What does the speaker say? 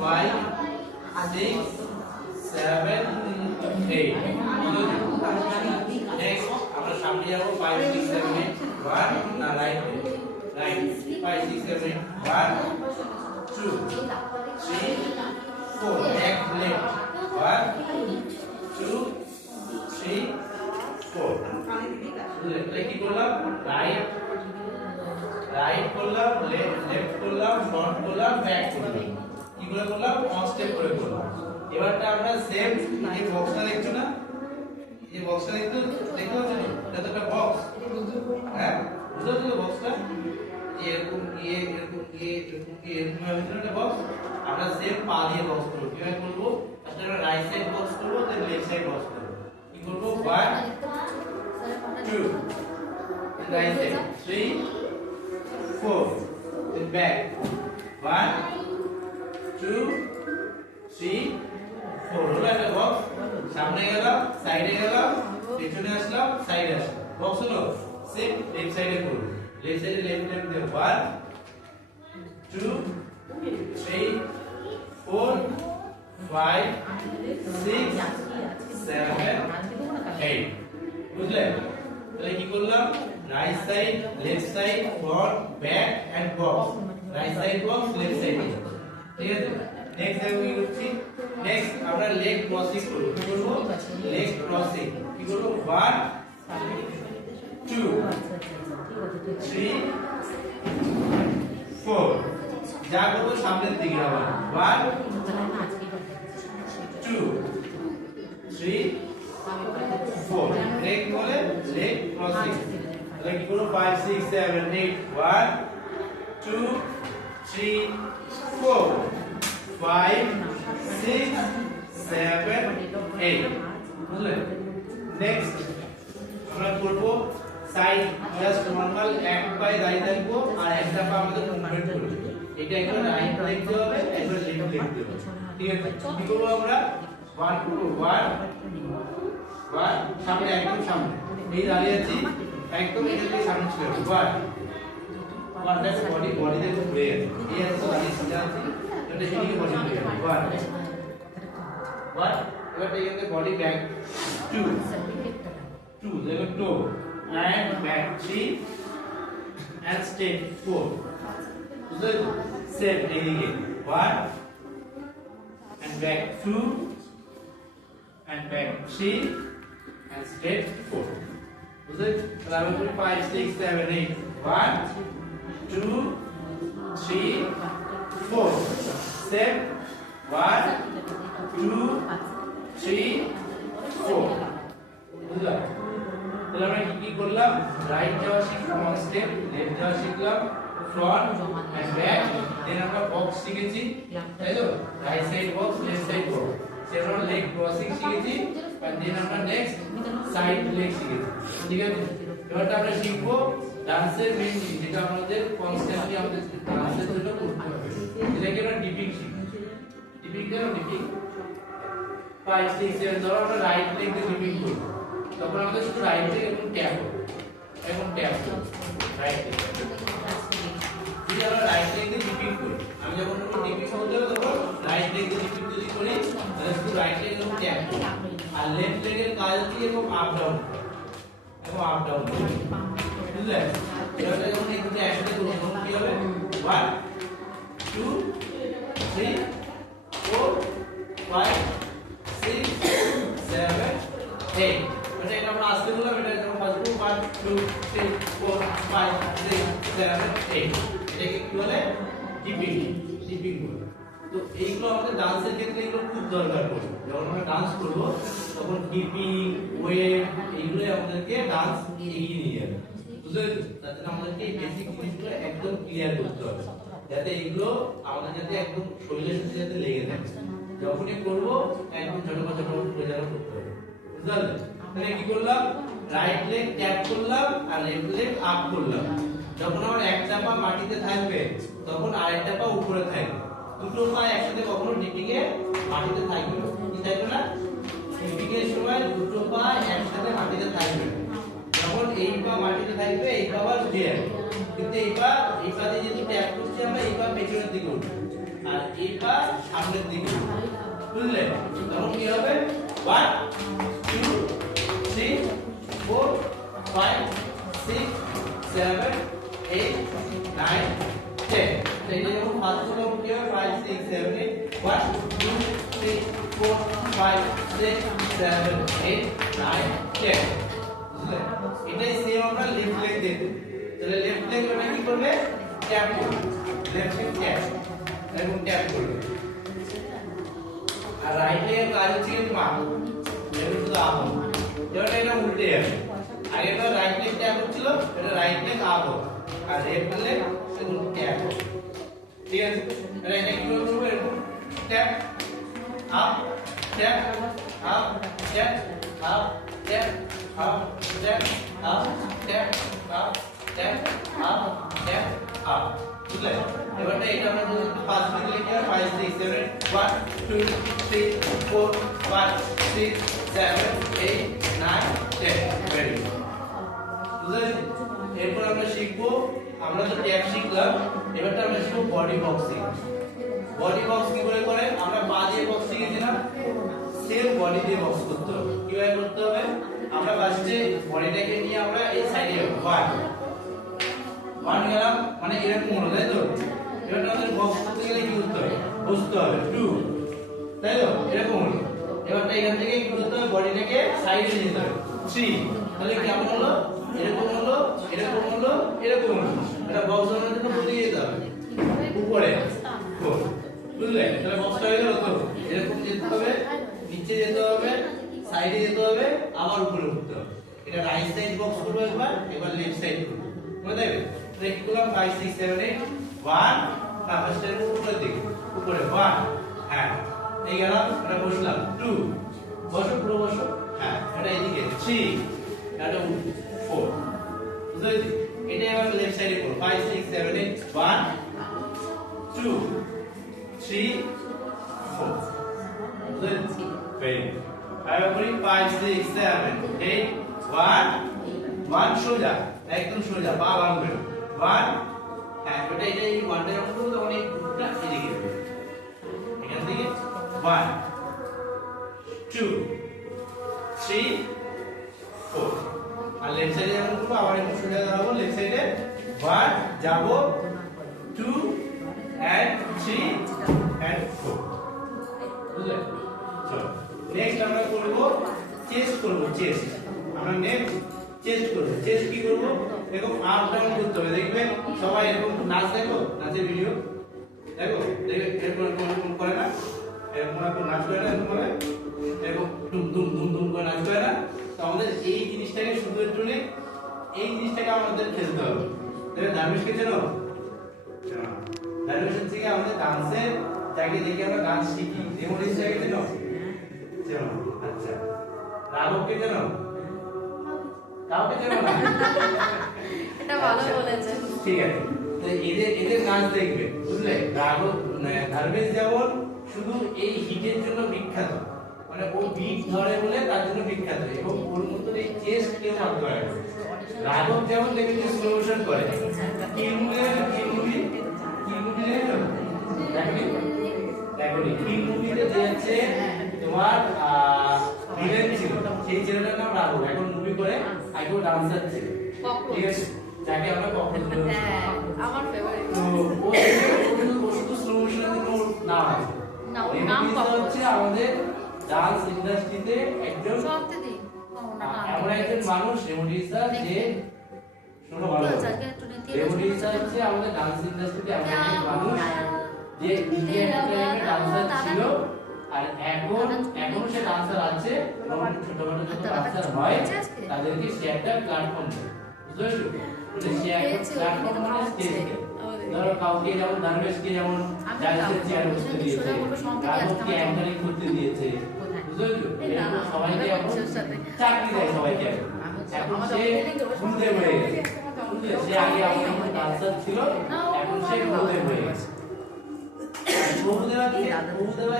5 6 7 8 next আমরা সামনে যাব 5 6 7 8 1 না রাইট 5 6 7 8 1 2 3 4 next left 1 2 3 4 তাহলে কি করলাম রাইট করলাম লেফট করলাম ফ্রন্ট করলাম ব্যাক করলাম কি করে করলাম অন স্টেপ করে করলাম এবারটা আমরা সেম এই বক্সটা দেখছো না এই বক্সটা দেখছো এটা তো একটা বক্স হ্যাঁ বুঝছো তো বক্সটা এরকম একটা বক্স আমরা সেম পা দিয়ে বক্স করব কিভাবে করব ফার্স্ট আমরা রাইট সাইড বক্স করব দেন লেফট সাইড বক্স করব কি করব 1 2 right side 3 4 then back 1 2 3 4 হলো একটা বক্স সামনে গেলাম সাইডে গেলাম পেছনে আসলাম সাইডে আসলাম বক্স হলো সেম লেফট সাইডে করব লেফট সাইডে লেফট দিয়ে 1 2 3 4 5 6 7 8 বুঝলে তাহলে কি করলাম right side left side front back end box right side box left side ঠিক আছে নেক্সট আমি কি করছি নেক্সট আমরা লেগ ক্রসিং করব কি করব লেগ ক্রসিং কি করব 1 2 3 4 যা করব সামনের দিকে আবার 1 2 3 4 লেগ বলে লেগ ক্রসিং তাহলে কি করব 5 6 7 8 1 2 3 4 5 6 7 8 বুঝলে নেক্সট আমরা করব সাইড জাস্ট নরমাল এক পায়ে দাঁড়িয়ে থাকবো আর একটা পা আমাদের মুভমেন্ট করব এটা একবার রাইট লিখতে হবে একবার লেফট লিখতে হবে ঠিক আছে কি করব আমরা 1 করব 1 সামনে একদম সামনে এই দাঁড়িয়ে আছি একদম এটাকে সামনে ছিল 1 দেখো বডি দেখো ঘুরে গেছে এই আছে দাঁড়িয়ে সিধা আছে এটা এদিকে বডি ঘুরে গেছে 1 এবার এখানে বডি ব্যাক 2 দেখো টো and back 3 and step 4 বুঝলে সেম এদিকে 1 and back 2 and back 3 and step 4 বুঝলে তাহলে আমরা করি 5 6 7 8 1 2 3 4 step 1 2 3 4 বুঝলে তাহলে আমরা কি করলাম রাইট যাওয়া শিখলাম ওয়ান স্টেপ লেফট যাওয়া শিখলাম ফ্রন্ট এন্ড ব্যাক দেন আমরা বক্স শিখেছি তাই তো right side box left side box সেটা আমরা লেগ ক্রসিং শিখেছি আর দেন আমরা নেক্সট সাইড লেগ শিখেছি ঠিক আছে এবারটা আমরা শিখবো ডান্সের মেইন জিনিস যেটা আমাদের কনস্ট্যান্টলি আমাদের ডান্সের জন্য করতে হবে এটাকে আমরা ডিপিং শিখি ডিপিং কেন ডিপিং 5 6 7 ধরো আমরা রাইট লেগ দিয়ে ডিপিং করব তখন আমাদের শুধু রাইট লেগ এবং ট্যাপ রাইট লেগ যদি আমরা রাইট লেগ দিয়ে ডিপিং করি আমি যখন ডিপিং করতে হবে তখন রাইট লেগ দিয়ে ডিপিং যদি করি তাহলে শুধু রাইট লেগ এবং ট্যাপ আর লেফট লেগের কাজ দিয়ে এবং আপ ডাউন বুঝলে এটা যখন এই দুটো একসাথে করব তখন কি হবে 1 2 3 4 5 6 7 8 এটা আমরা আসতে বললাম এটা যখন ফার্স্ট 1 2 3 4 5 6 7 8 এটাকে কি বলে ডিপিং বলে তো এইগুলো আমাদের ডান্সের ক্ষেত্রে এগুলো খুব দরকার পড়ে যখন আমরা ডান্স করব তখন ডিপিং ওয়েভ এইগুলো আমাদেরকে ডান্স এগিয়ে নিয়ে যাবে বুঝলে তাতে আমাদেরকে এই বেসিক জিনিসগুলো একদম ক্লিয়ার করতে হবে যাতে এগুলো আমাদের যাতে একদম শরীরের সাথে যাতে লেগে থাকে যখনই করব একদম ছোট করে যারা করতে হবে বুঝলে তাহলে কি করলাম রাইট লেগ ট্যাপ করলাম আর লেফট লেগ আপ করলাম যখন আমার একটা পা মাটিতে থাকবে তখন আরেকটা পা উপরে থাকবে দুটো পা একসাথে কখনো ডিপিং এ মাটিতে থাকবে কি থাকবে না ডিপিং এর সময় দুটো পা একসাথে মাটিতে থাকবে যখন এই পা মাটিতে থাকবে এই পা আবার উঠে যাবে কিন্তু এই পা দিয়ে যদি ট্যাপ করছি আমরা এই পা পেছনের দিকে উঠবে আর এটা সামনের দিকে বুঝলে তখন কি হবে 1 2 3 4 5 6 7 8 9 10 এটা যখন ফার্স্ট তখন কি হবে 5 6 7 8 1 2 3 4 5 6 7 8 9 10 বুঝলে এটাই সেম আমরা লেফট লেগ দেখব তাহলে লেফট লেগ ওটা কি করবে ট্যাপ করবে লেফট লেগ ট্যাপ এবং ট্যাপ করবে আর রাইট লেগ কাজ হচ্ছে কিন্তু মাপ এটা শুধু আপ হবে এটা উল্টে যাবে আগে তো রাইট লেগ ট্যাপ হচ্ছিল এটা রাইট লেগ আপ হবে আর লেফট লেগ এখন ট্যাপ হবে ঠিক আছে তাহলে এটা কি করব এরকম tap up tap up tap up tap up tap up tap up tap up tap up বুঝলে এবারে এটা আমরা যদি 5 মিনিট লিখি 5 6 7 1 2 3 4 5 6 7 8 9 10 ভেরি গুড বুঝলে এরপর আমরা শিখবো আমরা তো ট্যাপ শিখলাম এবারে আমরা শিখব বডি বক্সিং বডি বক্স কি করে আমরা পা দিয়ে বক্স শিখেছিলাম সেম বডি দিয়ে বক্স করতে হবে কিভাবে করতে হবে আমরা ফার্স্টে বডিটাকে নিয়ে আমরা এই সাইডে যাব 1 গেলাম মানে এরকম হলো তাই তো এবার আমাদের বক্স করতে গেলে কি করতে হবে বসতে হবে 2 তাই তো এরকম হলো এবারটা এখান থেকে কি করতে হবে বডিটাকে সাইডে নিয়ে যেতে হবে 3 তাহলে কেমন হলো এরকম হলো এরকম হলো এরকম হলো এটা বক্স বানানোর জন্য কোথায় যেতে হবে উপরে 4 বুঝলে তাহলে বক্সটা হয়ে গেল তো এরকম যেতে হবে নিচে যেতে হবে সাইডে যেতে হবে আবার উপরে উঠতে হবে এটা রাইট সাইড বক্স করব একবার লেফট সাইড করব মনে থাকবে তাহলে কি করলাম 5 6 7 8 1 না ফার্স্টের উপরের দিকে উপরে 1 হ্যাঁ এই গেলাম এটা বসলাম 2 বসো পুরো বসো হ্যাঁ এটা এদিকে 3 এটা 4 বুঝলে এটা এবার লেফট সাইডে করব 5 6 7 8 1 2 3 4 বুঝলে very good I am going 5 6 7 8 1 সোজা একদম সোজা পা বাঁধবে 1 হ্যাঁ এটা এই 1টা যখন করব তখন এই দুটো এদিকে এখান থেকে 1 2 3 4 আর লেফট সাইডে যখন করব আবার একটু সোজা দাঁড়াবো লেফট সাইডে 1 যাব 2 and 3 and 4 বুঝলে চলো নেক্সট আমরা করব চেস্ট করব চেস্ট আমরা নেক্সট চেস্ট করব চেস্ট কি করব এরকম আপ ডাউন করতে হবে দেখবেন সবাই এরকম নাচ দেখো নাচের ভিডিও দেখো এরকম করে না এরকম করে নাচ করে না এরকম করে এরকম দুম দুম দুম দুম করে নাচ করে না তো আমাদের এই জিনিসটাকে সুন্দর জন্য এই জিনিসটাকে আমাদের খেলতে হবে দেখো ধার্মিক কে জানো ধার্মিক থেকে আমাদের ডান্সের যাকে দেখে আমরা ডান্স শিখি রেমোডিস জায়গা জানো আচ্ছা রাঘবকে জানো কাউকে জানো না এটা ভালো বলেছেন ঠিক আছে তো এদের নাচ দেখবে বুঝলে রাঘব ধার্মেশ যেমন শুধু এই হিটের জন্য বিখ্যাত মানে ও বিট ধরে বলে তার জন্য বিখ্যাত এবং ওর মতন এই চেস্ট কেউ করতে পারে রাঘব যেমন দেখবে যে স্লো মোশন করে কি মুভি দেখো কি মুভিতে দিয়েছে তোমার ভিলেন ছিল সেই ছেলেটার নাম রাঘব এখন মুভি করে আইকো ডান্সার ছিল ঠিক আছে যাকে আমরা কখন হ্যাঁ আমার ফেভারিট তো ও শুধু স্লো মোশনের জন্য নাম আছে না ওর নাম হচ্ছে আমাদের ডান্স ইন্ডাস্ট্রিতে একজন সবতে দিই এমন একজন মানুষ রেমোডিসা যে শোনো ভালো রেমোডিসা হচ্ছে আমাদের ডান্স ইন্ডাস্ট্রিতে এমন একজন মানুষ যে নিজে একটা ডান্সার ছিল আর এখন সে ডান্সার আছে এবং ছোটখাটো যত ডান্সার হয় তাদেরকে সে একটা প্ল্যাটফর্ম দেয় বুঝছো বলে সে একটা প্ল্যাটফর্ম মানে স্টেজ দেয় ধরো কাউকে যেমন ধার্মেশকে যেমন ডান্সের চেয়ার বসতে দিয়েছে রাঘবকে অ্যাঙ্কারিং করতে দিয়েছে বুঝছো এরকম সবাইকে এখন চাকরি দেয় সবাইকে এখন সে গুরুদেব হয়ে গেছে সে আগে আমার ডান্সার ছিল এখন সে গুরুদেব হয়ে গেছে বহুদেবা